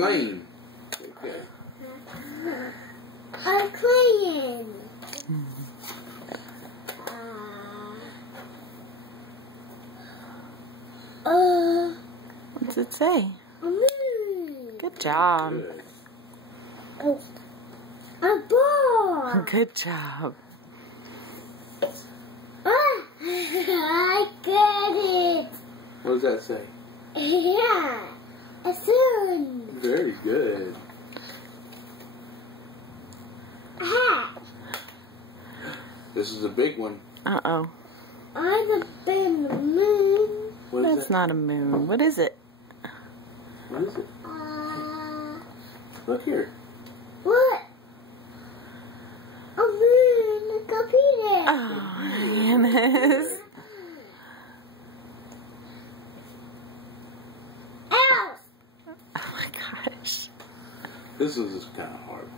plane. Okay. A plane. What's it say? A moon. Good job. Good. Oh. A ball. Good job. I got it. What does that say? Yeah. A sun. Very good. A hat. This is a big one. Uh-oh. I've been the moon. What is That's that? not a moon. What is it? What is it? Look here. What? A moon. A computer. Oh, Hannes. Ow. Oh my gosh. This is kind of hard.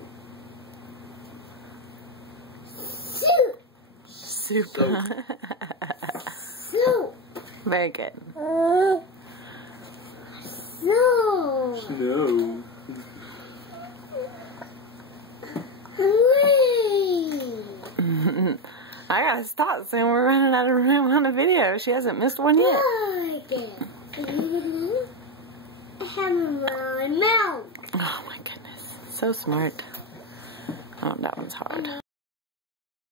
Soup. Super. Soup. Very good. No. Snow. Rain. I gotta stop soon. We're running out of room on the video. She hasn't missed one yet. Like it. I have my mouth. Oh my goodness. So smart. Oh, that one's hard.